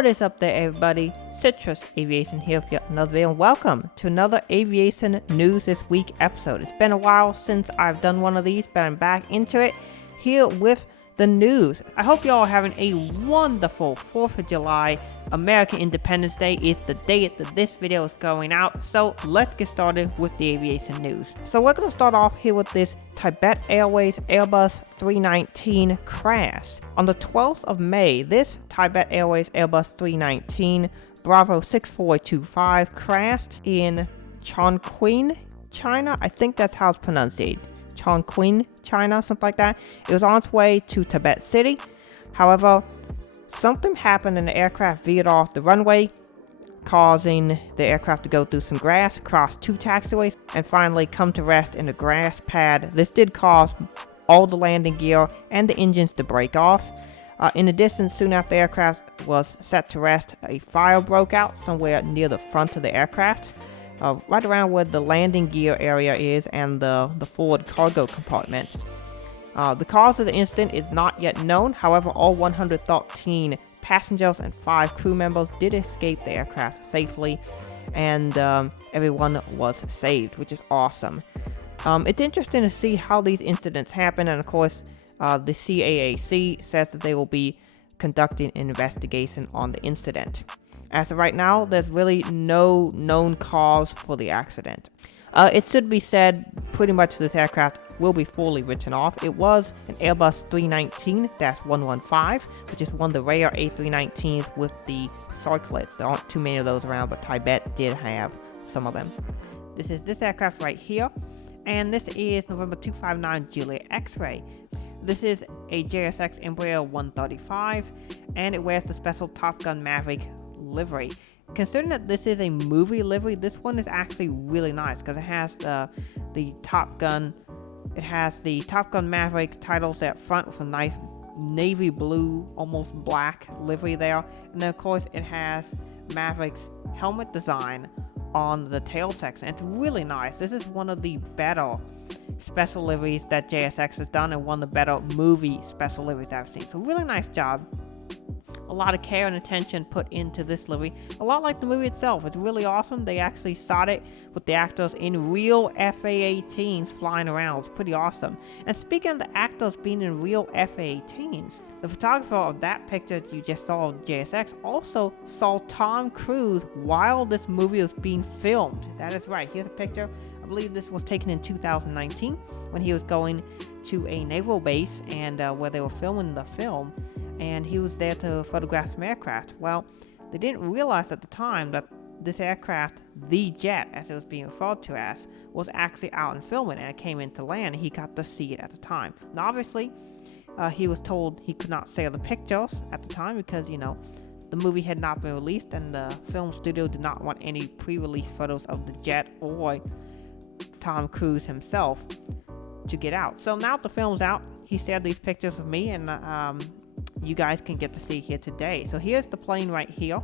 What is up there, everybody? Citrus Aviation here with yet another video, and welcome to another Aviation News This Week episode. It's been a while since I've done one of these, but I'm back into it here with the news. I hope you all are having a wonderful 4th of July. American Independence Day is the date that this video is going out, so let's get started with the aviation news. So we're going to start off here with this Tibet Airways Airbus 319 crash. On the 12th of May, this Tibet Airways Airbus 319 Bravo 6425 crashed in Chongqing, China. I think that's how it's pronounced. Chongqing, China, something like that. It was on its way to Tibet City. However, something happened and the aircraft veered off the runway, causing the aircraft to go through some grass, cross two taxiways, and finally come to rest in a grass pad. This did cause all the landing gear and the engines to break off. In addition, soon after the aircraft was set to rest, a fire broke out somewhere near the front of the aircraft, right around where the landing gear area is and the forward cargo compartment. The cause of the incident is not yet known. However, all 113 passengers and 5 crew members did escape the aircraft safely, and everyone was saved, which is awesome. It's interesting to see how these incidents happen, and of course, the CAAC says that they will be conducting an investigation on the incident. As of right now, there's really no known cause for the accident. It should be said, pretty much this aircraft will be fully written off. It was an Airbus 319-115, which is one of the rare A319s with the circlets. There aren't too many of those around, but Tibet did have some of them. This is this aircraft right here, and this is November 259 Juliet X-Ray. This is a JSX Embraer 135, and it wears the special Top Gun Maverick livery. Considering that this is a movie livery, this one is actually really nice because it has the Top Gun. It has the Top Gun Maverick titles at front with a nice navy blue, almost black livery there, and then of course it has Maverick's helmet design on the tail section. It's really nice. This is one of the better special liveries that JSX has done, and one of the better movie special liveries I've seen. So really nice job. A lot of care and attention put into this livery, a lot like the movie itself. It's really awesome. They actually shot it with the actors in real FA-18s flying around. It's pretty awesome. And speaking of the actors being in real FA-18s, the photographer of that picture that you just saw of JSX also saw Tom Cruise while this movie was being filmed. That is right. Here's a picture. I believe this was taken in 2019 when he was going to a naval base and where they were filming the film. And he was there to photograph some aircraft. Well, they didn't realize at the time that this aircraft, the jet, as it was being referred to as, was actually out and filming, and it came into land, and he got to see it at the time. Now, obviously, he was told he could not share the pictures at the time because, you know, the movie had not been released, and the film studio did not want any pre-release photos of the jet or Tom Cruise himself to get out. So now the film's out, he shared these pictures with me, and you guys can get to see here today. So here's the plane right here.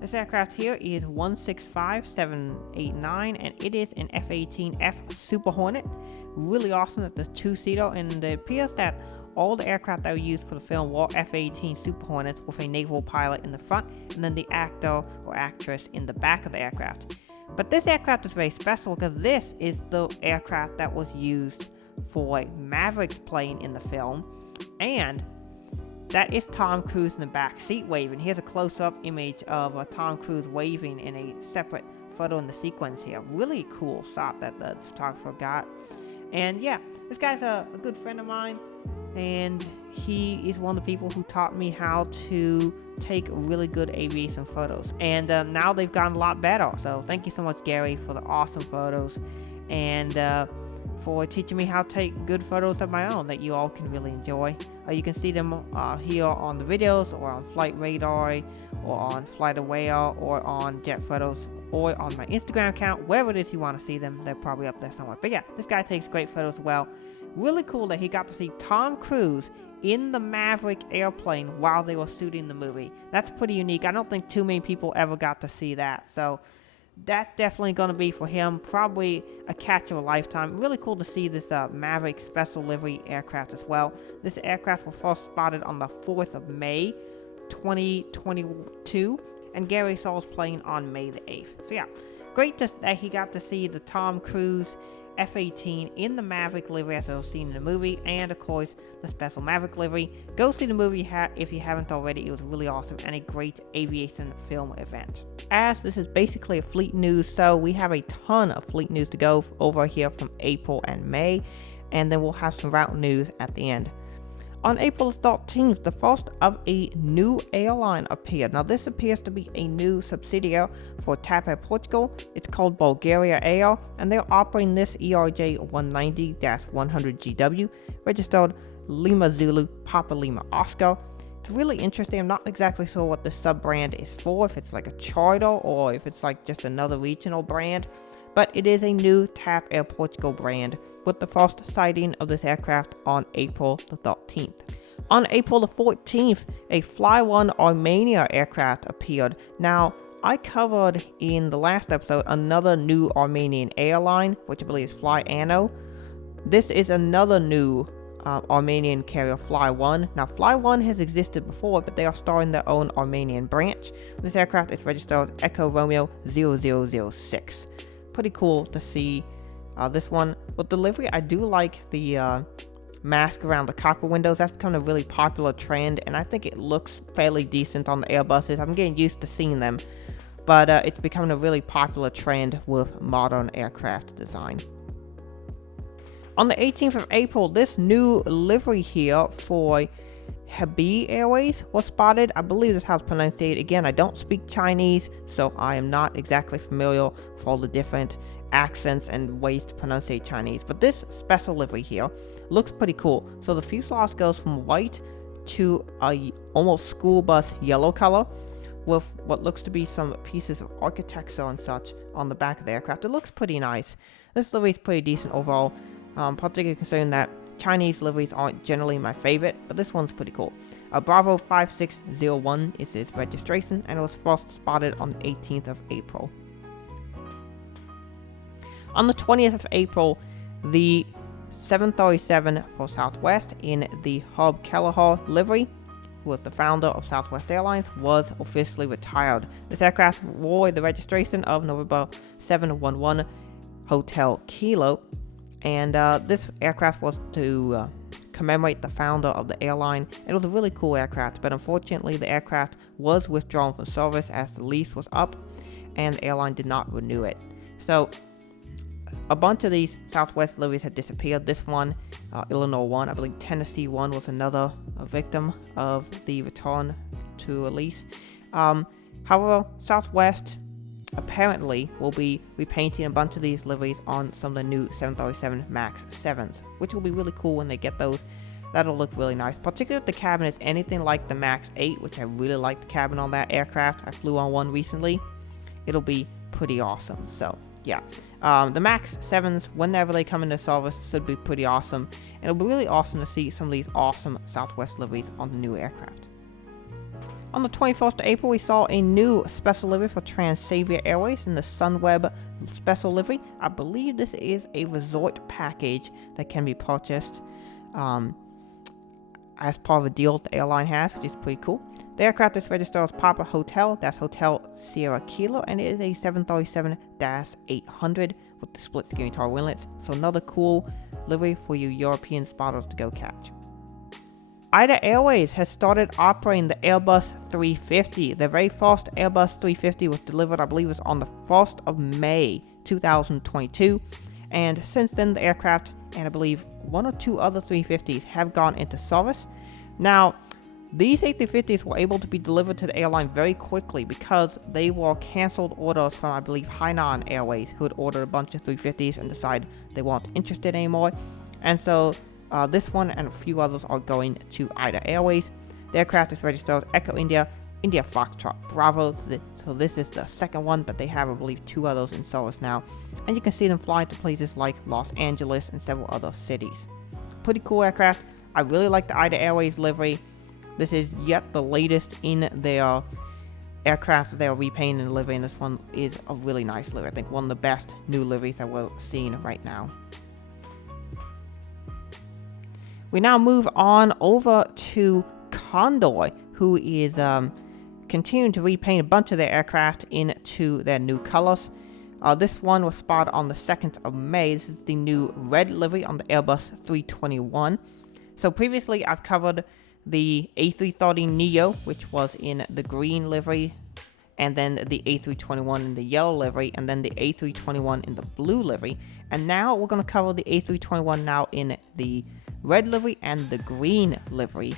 This aircraft here is 165789, and it is an F-18F Super Hornet. Really awesome that there's two-seater, and it appears that all the aircraft that were used for the film were F-18 Super Hornets with a naval pilot in the front, and then the actor or actress in the back of the aircraft. But this aircraft is very special because this is the aircraft that was used for Maverick's plane in the film, and that is Tom Cruise in the back seat waving. Here's a close-up image of Tom Cruise waving in a separate photo in the sequence here. Really cool shot that the photographer got. And yeah, this guy's a good friend of mine, and he is one of the people who taught me how to take really good aviation photos. And now they've gotten a lot better. So thank you so much, Gary, for the awesome photos, and for teaching me how to take good photos of my own that you all can really enjoy. You can see them here on the videos, or on Flight Radar, or on Flight Aware, or on Jet Photos, or on my Instagram account. Wherever it is you want to see them, they're probably up there somewhere. But yeah, this guy takes great photos as well. Really cool that he got to see Tom Cruise in the Maverick airplane while they were shooting the movie. That's pretty unique. I don't think too many people ever got to see that. So that's definitely going to be for him probably a catch of a lifetime. Really cool to see this Maverick special livery aircraft as well. This aircraft was first spotted on the 4th of May 2022, and Gary Saul's playing on May the 8th. So yeah, great that he got to see the Tom Cruise F-18 in the Maverick livery as was seen in the movie, and of course the Special Maverick livery. Go see the movie if you haven't already. It was really awesome and a great aviation film event. As this is basically a fleet news, so we have a ton of fleet news to go over here from April and May, and then we'll have some route news at the end. On April 13th, the first of a new airline appeared. Now, this appears to be a new subsidiary for TAP Air Portugal. It's called Bulgaria Air, and they're operating this ERJ 190-100GW, registered Lima Zulu Papa Lima Oscar. It's really interesting. I'm not exactly sure what the sub-brand is for, if it's like a charter or if it's like just another regional brand, but it is a new TAP Air Portugal brand, with the first sighting of this aircraft on April the 13th. On April the 14th, a One Armenia aircraft appeared. Now, I covered in the last episode another new Armenian airline, which I believe is Fly Anno. This is another new Armenian carrier, Fly One. Now, Fly One has existed before, but they are starting their own Armenian branch. This aircraft is registered Echo Romeo 0006. Pretty cool to see this one. With delivery, I do like the mask around the cockpit windows. That's become a really popular trend, and I think it looks fairly decent on the Airbuses. I'm getting used to seeing them, but it's becoming a really popular trend with modern aircraft design. On the 18th of April, this new livery here for Hebei Airways was spotted. I believe this is how it's pronounced. Again, I don't speak Chinese, so I am not exactly familiar with all the different accents and ways to pronounce Chinese, but this special livery here looks pretty cool. So the fuselage goes from white to a almost school bus yellow color, with what looks to be some pieces of architecture and such on the back of the aircraft. It looks pretty nice. This livery is pretty decent overall, particularly considering that Chinese liveries aren't generally my favorite, but this one's pretty cool. Bravo 5601 is its registration, and it was first spotted on the 18th of April. On the 20th of April, the 737 for Southwest in the Hub Kelleher livery, who was the founder of Southwest Airlines, was officially retired. This aircraft wore the registration of November 711 Hotel Kilo, and this aircraft was to commemorate the founder of the airline. It was a really cool aircraft, but unfortunately the aircraft was withdrawn from service as the lease was up, and the airline did not renew it. So a bunch of these Southwest liveries had disappeared. This one, Illinois one, I believe Tennessee one was another victim of the return to a lease. However, Southwest apparently will be repainting a bunch of these liveries on some of the new 737 MAX 7s, which will be really cool when they get those. That'll look really nice, particularly if the cabin is anything like the MAX 8, which I really like the cabin on that aircraft. I flew on one recently. It'll be pretty awesome. So yeah, the MAX 7s, whenever they come into service, should be pretty awesome. And it'll be really awesome to see some of these awesome Southwest liveries on the new aircraft. On the 21st of April, we saw a new special livery for Transavia Airways in the Sunweb special livery. I believe this is a resort package that can be purchased as part of a deal the airline has, which is pretty cool. The aircraft is registered as Papa Hotel, that's Hotel Sierra Kilo, and it is a 737-800 with the split skewing tower winglets. So another cool livery for you European spotters to go catch. AIDA Airways has started operating the Airbus 350. The very first Airbus 350 was delivered, I believe, was on the 1st of May 2022. And since then, the aircraft and I believe one or two other 350s have gone into service. Now, these A350s were able to be delivered to the airline very quickly because they were canceled orders from, I believe, Hainan Airways, who had ordered a bunch of 350s and decided they weren't interested anymore. And so this one and a few others are going to AIDA Airways. The aircraft is registered Echo India, India Foxtrot Bravo. So this is the second one, but they have, I believe, two others in service now. And you can see them fly to places like Los Angeles and several other cities. Pretty cool aircraft. I really like the AIDA Airways livery. This is yet the latest in their aircraft that they are repainting and livery, and this one is a really nice livery. I think one of the best new liveries that we're seeing right now. We now move on over to Condor, who is continuing to repaint a bunch of their aircraft into their new colors. This one was spotted on the 2nd of May. This is the new red livery on the Airbus 321. So previously I've covered the A330neo, which was in the green livery, and then the A321 in the yellow livery, and then the A321 in the blue livery. And now we're going to cover the A321 now in the red livery and the green livery.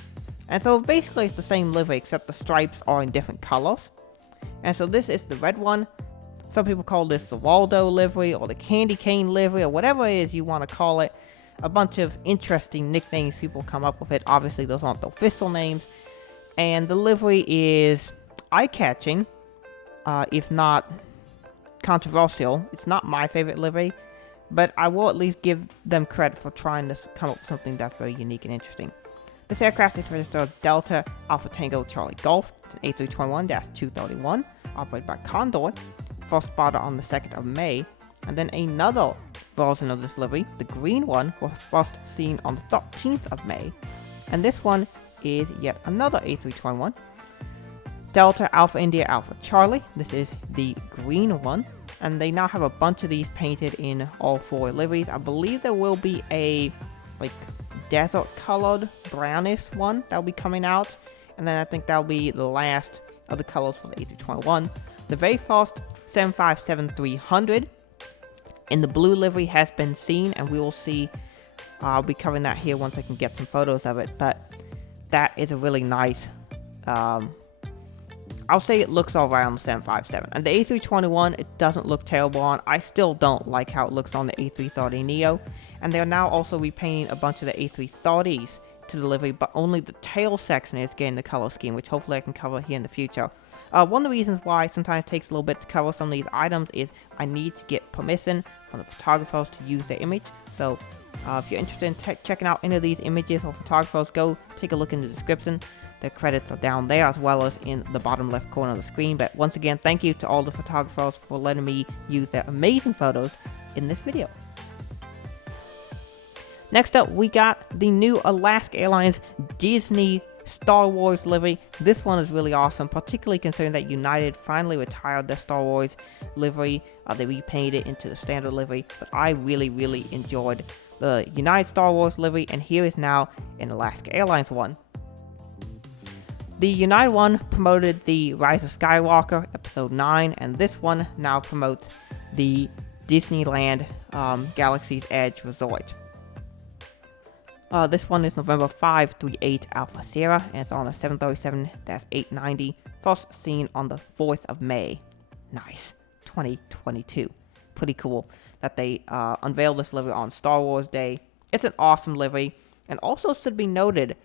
And so basically it's the same livery, except the stripes are in different colors. And so this is the red one. Some people call this the Waldo livery or the candy cane livery or whatever it is you want to call it. A bunch of interesting nicknames people come up with it. Obviously those aren't the official names. And the livery is eye-catching, if not controversial. It's not my favorite livery, but I will at least give them credit for trying to come up with something that's very unique and interesting. This aircraft is registered Delta Alpha Tango Charlie Golf. It's an A321-231 operated by Condor, first spotted on the 2nd of May. And then another version of this livery, the green one, was first seen on the 13th of May. And this one is yet another A321. Delta Alpha India Alpha Charlie. This is the green one. And they now have a bunch of these painted in all 4 liveries. I believe there will be a desert colored brownish one that'll be coming out. And then I think that'll be the last of the colors for the A321. The very first 757-300 in the blue livery has been seen, and we will see. I'll be covering that here once I can get some photos of it, but that is a really nice, I'll say it looks alright on the 757. And the A321, it doesn't look terrible on. I still don't like how it looks on the A330neo, and they're now also repainting a bunch of the A330s to the livery, but only the tail section is getting the color scheme, which hopefully I can cover here in the future. One of the reasons why it sometimes takes a little bit to cover some of these items is I need to get permission from the photographers to use their image. So if you're interested in checking out any of these images or photographers, go take a look in the description. The credits are down there as well as in the bottom left corner of the screen. But once again, thank you to all the photographers for letting me use their amazing photos in this video. Next up, we got the new Alaska Airlines Disney Star Wars livery. This one is really awesome, particularly considering that United finally retired their Star Wars livery. They repainted it into the standard livery, but I really enjoyed the United Star Wars livery, and here is now an Alaska Airlines one. The United one promoted the Rise of Skywalker Episode 9, and this one now promotes the Disneyland Galaxy's Edge Resort. This one is November 538 Alpha Sierra, and it's on a 737-890, first seen on the 4th of May. Nice. 2022. Pretty cool that they unveiled this livery on Star Wars Day. It's an awesome livery, and also should be noted,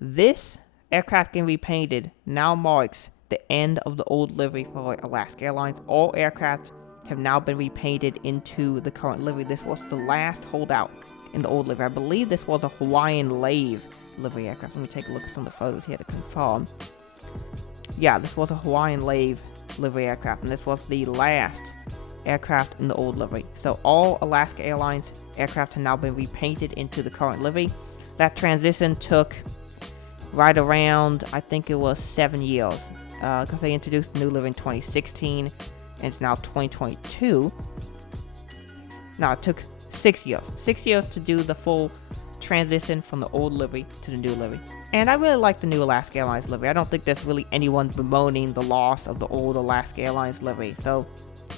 this aircraft getting repainted now marks the end of the old livery for Alaska Airlines. All aircraft have now been repainted into the current livery. This was the last holdout in the old livery. I believe this was a Hawaiian Lave livery aircraft. Let me take a look at some of the photos here to confirm. Yeah, this was a Hawaiian Lave livery aircraft, and this was the last aircraft in the old livery. So all Alaska Airlines aircraft have now been repainted into the current livery. That transition took right around, I think it was 7 years, because they introduced the new livery in 2016, and it's now 2022. Now it took 6 years. 6 years to do the full transition from the old livery to the new livery. And I really like the new Alaska Airlines livery. I don't think there's really anyone bemoaning the loss of the old Alaska Airlines livery. So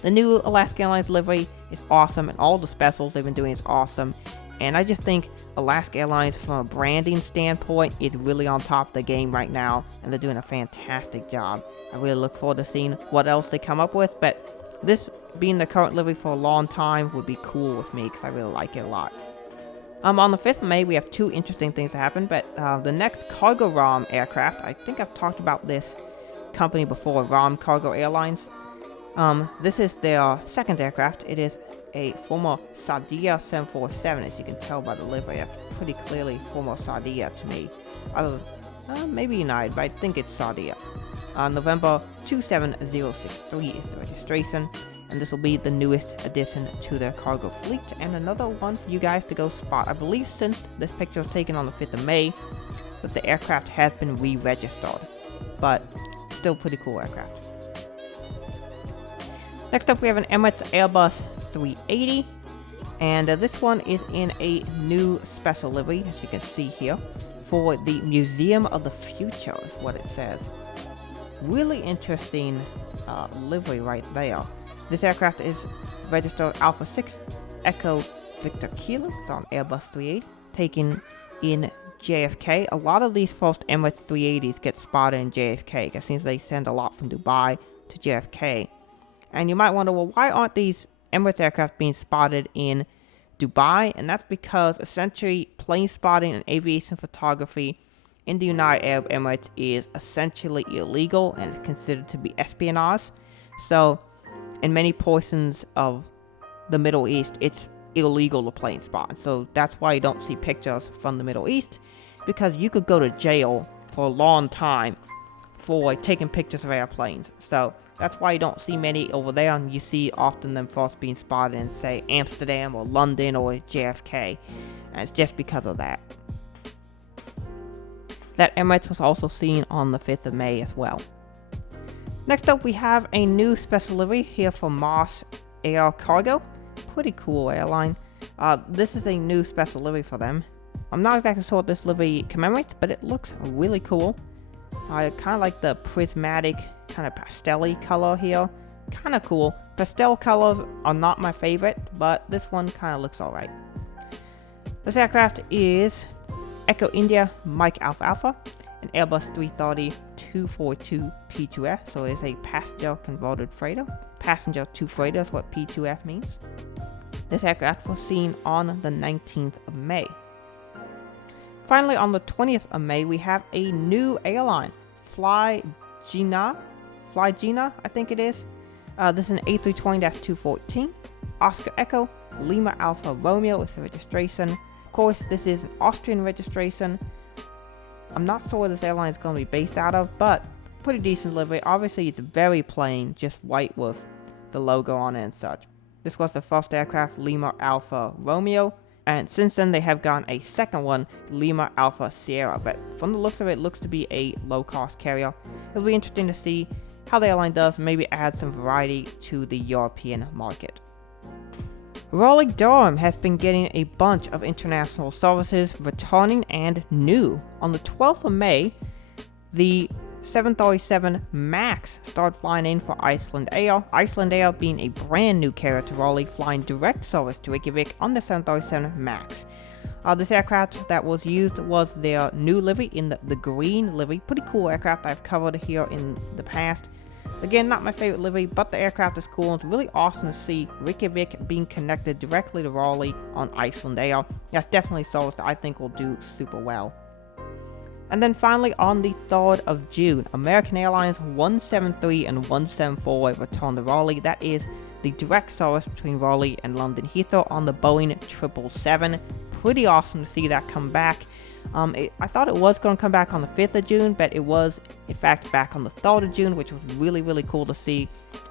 the new Alaska Airlines livery is awesome, and all the specials they've been doing is awesome. And I just think Alaska Airlines, from a branding standpoint, is really on top of the game right now, and they're doing a fantastic job. I really look forward to seeing what else they come up with, but this being the current livery for a long time would be cool with me, because I really like it a lot. On the 5th of May, we have 2 interesting things to happen, but the next CargoROM aircraft, I think I've talked about this company before, ROM Cargo Airlines. This is their second aircraft. It is a former Saudia 747, as you can tell by the livery. That's pretty clearly former Saudia to me. Maybe United, but I think it's Saudia. November 27063 is the registration, and this will be the newest addition to their cargo fleet, and another one for you guys to go spot. I believe since this picture was taken on the 5th of May, that the aircraft has been re-registered. but still pretty cool aircraft. Next up, we have an Emirates Airbus 380, and this one is in a new special livery, as you can see here, for the Museum of the Future, is what it says. Really interesting livery right there. This aircraft is registered Alpha 6 Echo Victor Kilo. It's on Airbus 380, taken in JFK. A lot of these first Emirates 380s get spotted in JFK, because it seems they send a lot from Dubai to JFK. And you might wonder, well, why aren't these Emirates aircraft being spotted in Dubai? And that's because essentially plane spotting and aviation photography in the United Arab Emirates is essentially illegal and is considered to be espionage. So in many portions of the Middle East, it's illegal to plane spot. So that's why you don't see pictures from the Middle East, because you could go to jail for a long time for taking pictures of airplanes. So that's why you don't see many over there, and you see often them first being spotted in, say, Amsterdam or London or JFK, and it's just because of that. That Emirates was also seen on the 5th of May as well. Next up, we have a new special livery here for Mars Air Cargo. Pretty cool airline. This is a new special livery for them. I'm not exactly sure what this livery commemorates, but it looks really cool. I kind of like the prismatic, kind of pastel-y color here. Kind of cool. Pastel colors are not my favorite, but this one kind of looks alright. This aircraft is Echo India Mike Alpha Alpha, an Airbus 330-242 P2F, so it's a passenger converted freighter. Passenger to freighter is what P2F means. This aircraft was seen on the 19th of May. Finally, on the 20th of May, we have a new airline, Fly Jinnah, I think it is. This is an A320-214, Oscar Echo, Lima Alpha Romeo is the registration. Of course, this is an Austrian registration. I'm not sure where this airline is going to be based out of, but pretty decent livery. Obviously, it's very plain, just white with the logo on it and such. This was the first aircraft, Lima Alpha Romeo, and since then they have gotten a second one, Lima Alpha Sierra, but from the looks of it, it looks to be a low-cost carrier. It'll be interesting to see how the airline does, maybe add some variety to the European market. Raleigh-Durham has been getting a bunch of international services returning and new. On the 12th of May, the 737 MAX started flying in for Icelandair. Icelandair being a brand new carrier to Raleigh, flying direct service to Reykjavik on the 737 MAX. This aircraft that was used was their new livery in the green livery. Pretty cool aircraft I've covered here in the past. Again, not my favorite livery, but the aircraft is cool, and it's really awesome to see Reykjavik being connected directly to Raleigh on Icelandair. That's definitely service that I think will do super well. And then finally, on the 3rd of June, American Airlines 173 and 174 returned to Raleigh. That is the direct service between Raleigh and London Heathrow on the Boeing 777. Pretty awesome to see that come back. I thought it was going to come back on the 5th of June, but it was, in fact, back on the 3rd of June, which was really, really cool to see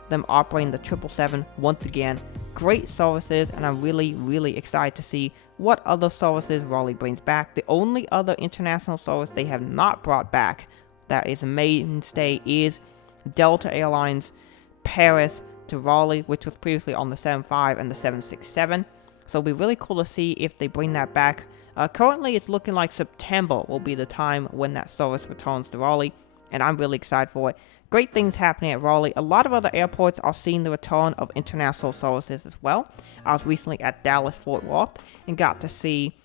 them operating the 777 once again. Great services, and I'm really, really excited to see what other services Raleigh brings back. The only other international service they have not brought back that is a mainstay is Delta Airlines Paris to Raleigh, which was previously on the 75 and the 767. So it'll be really cool to see if they bring that back. Currently, it's looking like September will be the time when that service returns to Raleigh, and I'm really excited for it. Great things happening at Raleigh. A lot of other airports are seeing the return of international services as well. I was recently at Dallas-Fort Worth and got to see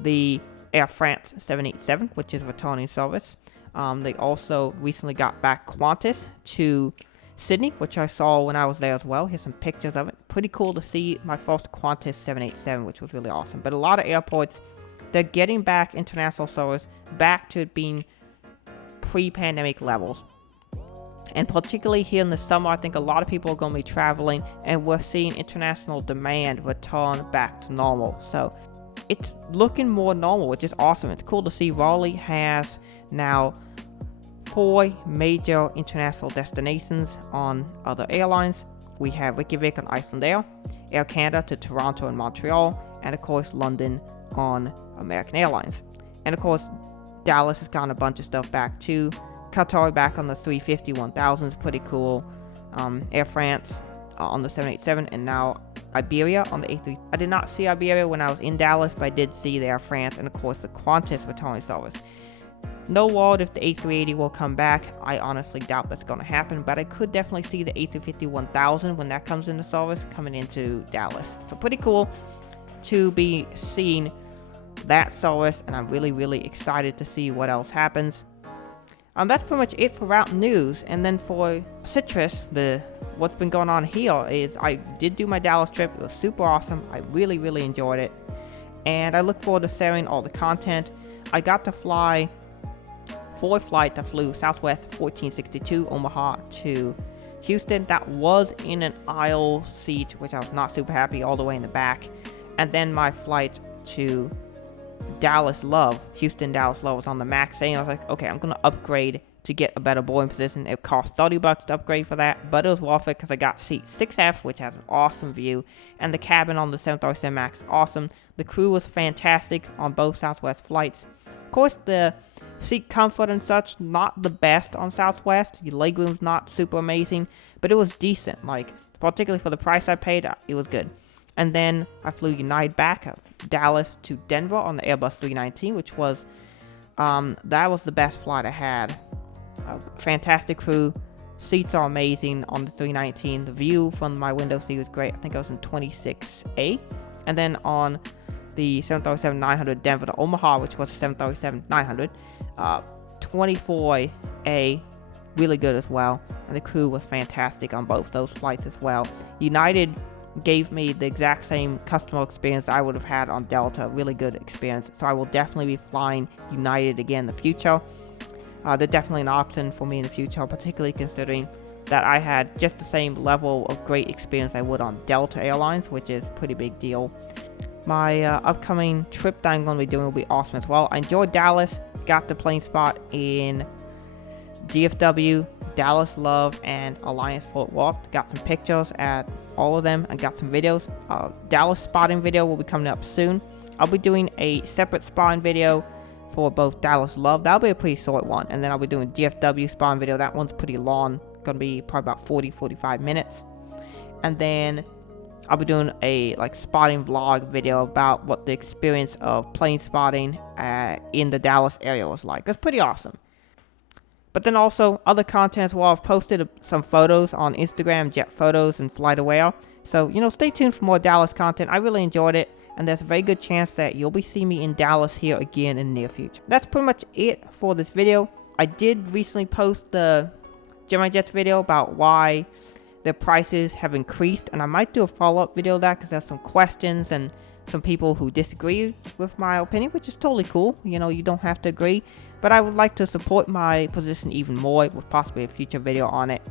the Air France 787, which is returning service. They also recently got back Qantas to Sydney, which I saw when I was there as well. Here's some pictures of it. Pretty cool to see my first Qantas 787, which was really awesome. But a lot of airports, they're getting back international service back to it being pre-pandemic levels. And particularly here in the summer, I think a lot of people are going to be traveling, and we're seeing international demand return back to normal. So it's looking more normal, which is awesome. It's cool to see Raleigh has now 4 major international destinations on other airlines. We have Reykjavik on Icelandair, Air Canada to Toronto and Montreal, and of course London on American Airlines. And of course Dallas has gotten a bunch of stuff back too, Qatar back on the 350-1000 is pretty cool. Air France on the 787, and now Iberia on the A3. I did not see Iberia when I was in Dallas, but I did see the Air France and of course the Qantas returning service. No word if the A380 will come back. I honestly doubt that's going to happen, but I could definitely see the A350-1000 when that comes into service coming into Dallas. So pretty cool to be seeing that service, and I'm really excited to see what else happens. That's pretty much it for route news. And then for Citrus, what's been going on here is I did do my Dallas trip. It was super awesome. I really enjoyed it, and I look forward to sharing all the content. I got to fly 4 flights. I flew Southwest 1462 Omaha to Houston. That was in an aisle seat, which I was not super happy, all the way in the back. And then my flight to Dallas Love, Houston Dallas Love, was on the max A, and I was like, okay, I'm gonna upgrade to get a better boarding position. It cost $30 to upgrade for that, but it was worth it because I got seat 6F, which has an awesome view, and the cabin on the 737 MAX is awesome. The crew was fantastic on both Southwest flights. Of course, the seat comfort and such, not the best on Southwest. Your legroom's not super amazing, but it was decent. Like, particularly for the price I paid, it was good. And then I flew United back Dallas to Denver on the Airbus 319, which was, that was the best flight I had. Fantastic crew. Seats are amazing on the 319. The view from my window seat was great. I think I was in 26A. And then on the 737-900 Denver to Omaha, which was the 737-900, 24A, really good as well. And the crew was fantastic on both those flights as well. United gave me the exact same customer experience I would have had on Delta. Really good experience. So I will definitely be flying United again in the future. They're definitely an option for me in the future, particularly considering that I had just the same level of great experience I would on Delta Airlines, which is a pretty big deal. My upcoming trip that I'm going to be doing will be awesome as well. I enjoyed Dallas, got the plane spot in DFW, Dallas Love, and Alliance Fort Worth. Got some pictures at all of them and got some videos. Dallas spotting video will be coming up soon. I'll be doing a separate spotting video for both Dallas Love. That'll be a pretty short one. And then I'll be doing DFW spotting video. That one's pretty long. Gonna be probably about 40-45 minutes. And then I'll be doing a spotting vlog video about what the experience of plane spotting in the Dallas area was like. It's pretty awesome. But then also other content as well. I've posted some photos on Instagram, jet photos and FlightAware. So, stay tuned for more Dallas content. I really enjoyed it, and there's a very good chance that you'll be seeing me in Dallas here again in the near future. That's pretty much it for this video. I did recently post the Gemini Jets video about why the prices have increased, and I might do a follow-up video of that because there's some questions and some people who disagree with my opinion, which is totally cool. You don't have to agree. But I would like to support my position even more with possibly a future video on it.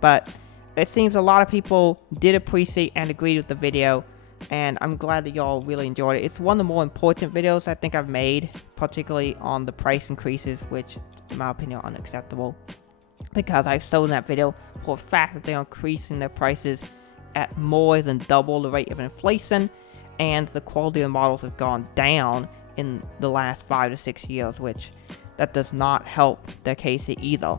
But it seems a lot of people did appreciate and agreed with the video, and I'm glad that y'all really enjoyed it. It's one of the more important videos I think I've made, particularly on the price increases, which in my opinion are unacceptable. Because I've shown that video for a fact that they're increasing their prices at more than double the rate of inflation, and the quality of the models has gone down in the last 5 to 6 years, which that does not help their case either.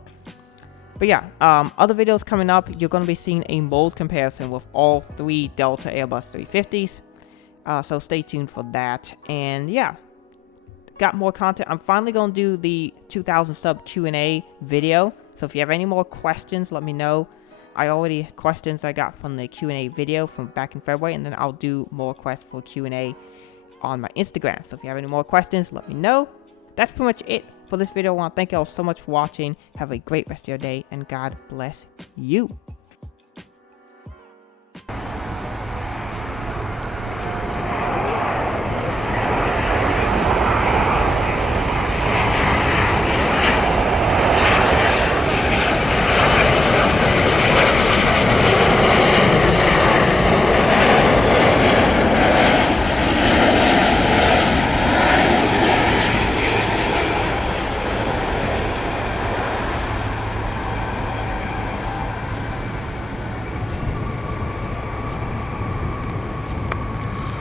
But yeah, other videos coming up, you're going to be seeing a mold comparison with all 3 Delta Airbus 350s. So stay tuned for that. And yeah, got more content. I'm finally going to do the 2000 sub Q&A video. So if you have any more questions, let me know. I already have questions I got from the Q&A video from back in February, and then I'll do more requests for Q&A on my Instagram. So if you have any more questions, let me know. That's pretty much it for this video. I want to thank you all so much for watching. Have a great rest of your day, and God bless you.